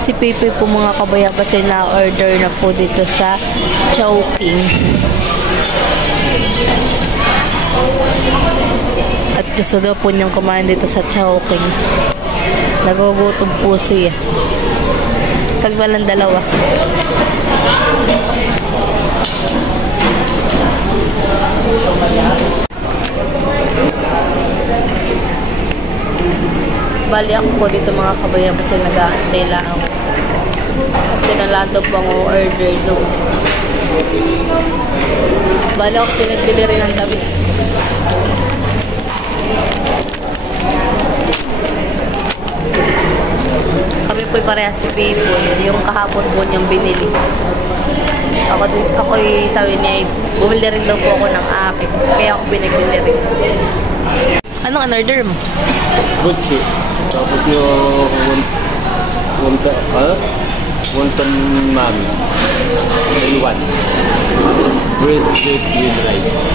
Si Pepe po mga kabayabas ay na-order na po dito sa Chowking. At gusto daw po niyang kumain dito sa Chowking. Nagugutom po siya. Tagwalang dalawa. Bali ako po dito mga kabayabas ay nag-aantay lang ako. At sinalado po ang order doon. Bali ako pinagbili rin ng damit. Kami po'y parehas ni Pepe. Yung kahapon po niyang binili. Ako'y sabi niya, bumili rin daw po ako ng akin. Kaya ako pinagbili rin. Anong an-order mo? Butcher. Tapos yung wonton mami. N1. Breast steak with rice.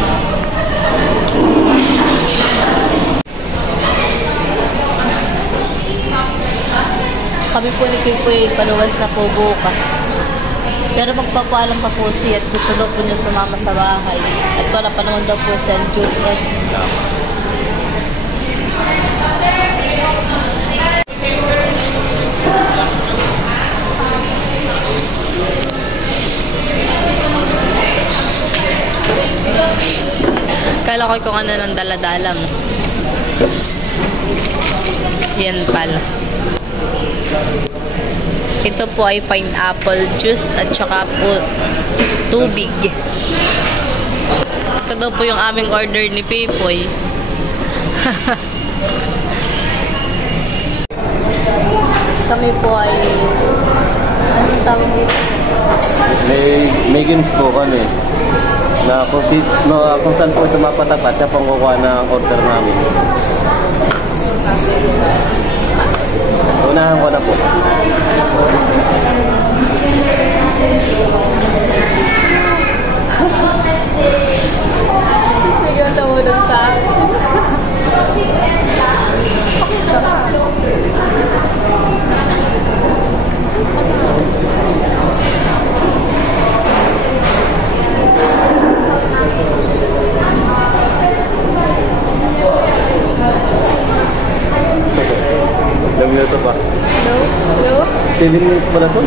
Kami po ni Pipoy, paluwas na po bukas. Pero magpapaalam pa po siya at gusto daw po niya sumama sa bahay. At wala pa naman daw po sa juice. Kala ko kung ano ng daladala mo. Yan pala. Ito po ay pineapple juice at saka po tubig. Ito daw po yung aming order ni Pipoy. Kami po ay anong tawag dito? May games po kami. Na kung saan po ito mapatapat, siya pong kukuha ng order namin. Unahan ko na po. Bigyan daw mo dun sa akin. Ilang minuto pa? Hello? Hello? 7 minutes pa na to?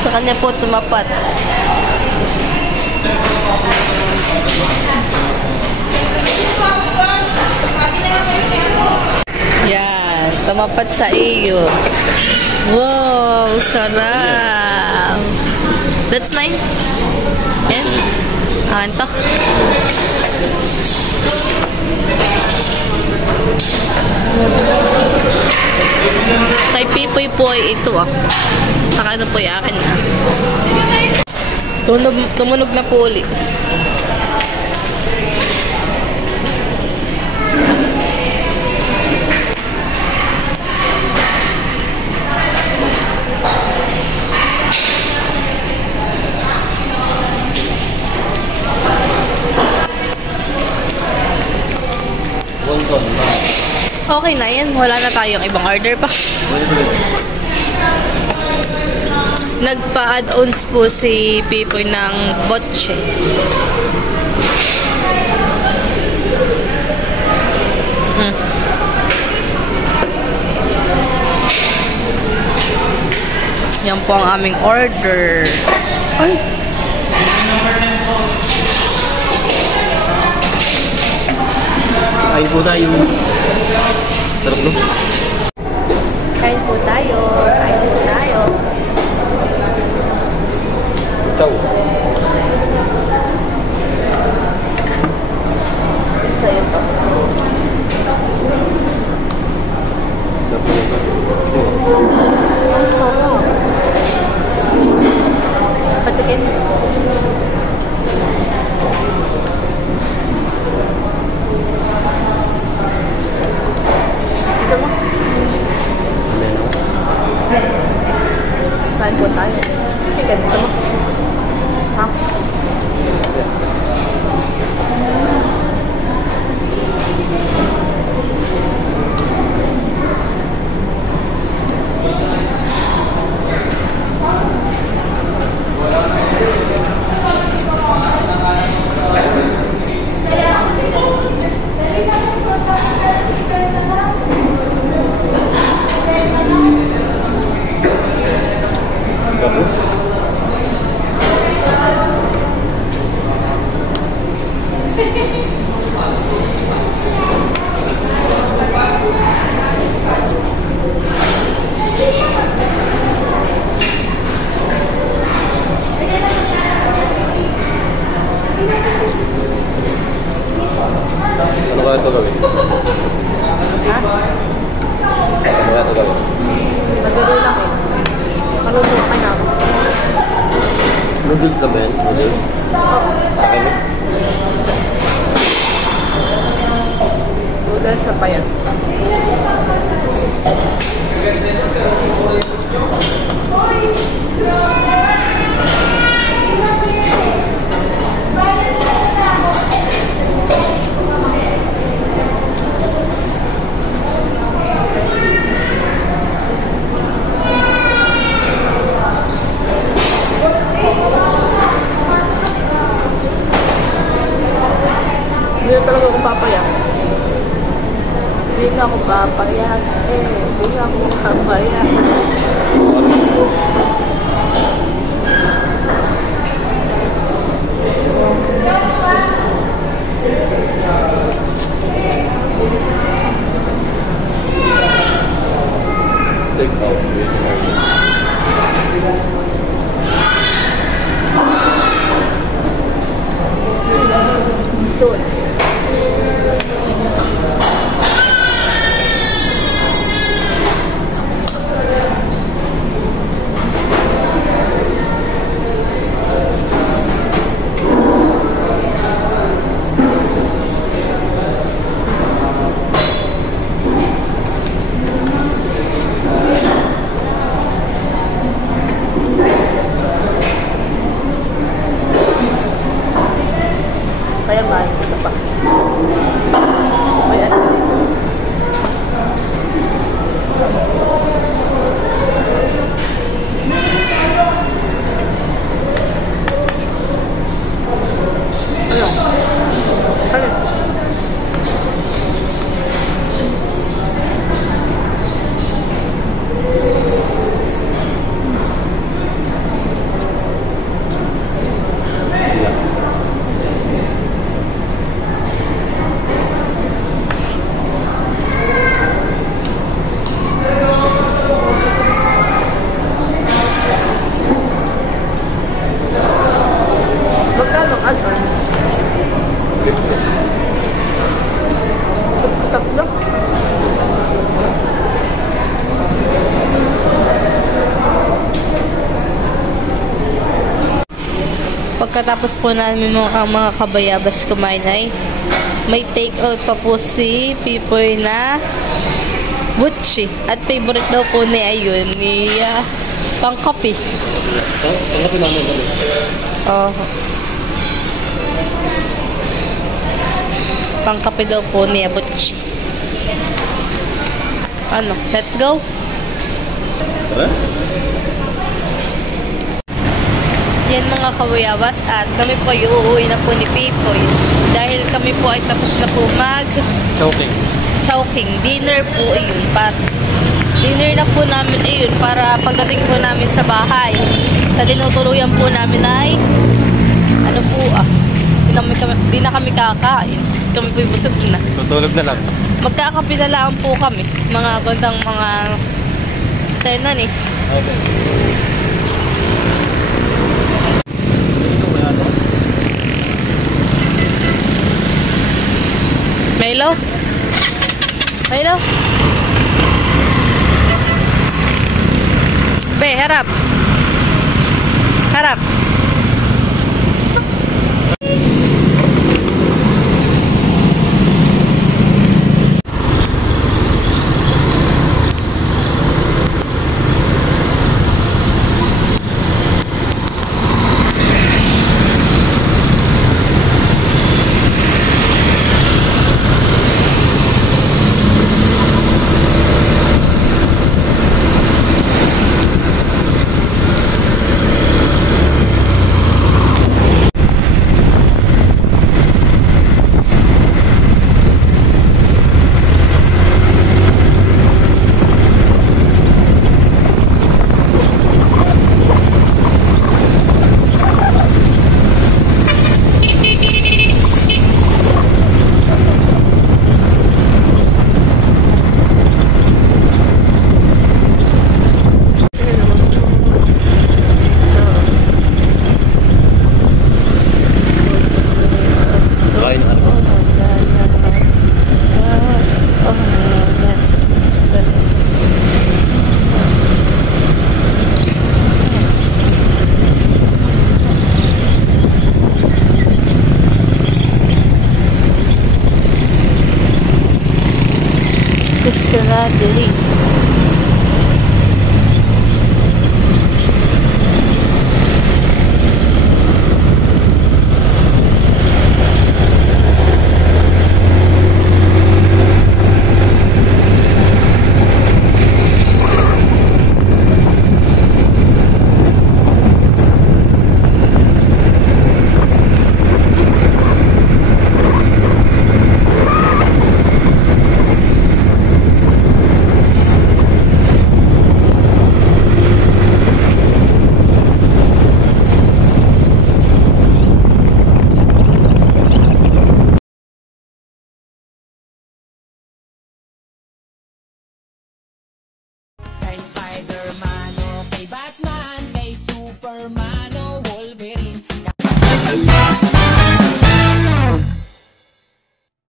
Sa kanya po tumapat. Yan, tumapat sa iyo. Wow, sarap. That's mine? Yan. Akin to. Kay Pipoy po ay ito Saka ano po yung akin Tumunog na po ulit. Okay na yan. Wala na tayong ibang order pa. Nagpa-add-ons po si Pipoy ng botche. Yan po ang aming order. Ay! Kain po tayo. Sarap no? Kain po tayo. Kain po tayo. Ciao. Sa'yo to. Patikin. Kain po tayo. Sige, gusto mo? Ha? Noodles na ba yan? Noodles? Akin na. Noodles sa payat. Hindi na talaga ako papayak. Hindi na ako papayak. Hindi na ako papayak. Take out. Doon. Kaya mahal ko na pa. May ano dito. Ano? Ano? Magkano ang add-ons? Tatlo? Pagkatapos po namin mga kabayabas kumain ay may take out pa po si Pipoy na butchi. At favorite daw po ni Ayun ni pangkapi. Pangkapi namin kami. Oh. Pangkape daw po niya, butchi. Ano? Let's go? Tara? Yan mga kawayabas at kami po ay uuwi na po ni Pipoy. Dahil kami po ay tapos na po chowking. Dinner po iyon. Dinner na po namin iyon para pagdating po namin sa bahay. Sa tinutuluyan po namin ay ano po di na kami kakain. Kami po'y busog na. Tutulog na lang. Magkakape na lang po kami. Mga bandang mga 10 na ni. Okay. Milo? Milo? Be, harap. Harap. Bradley.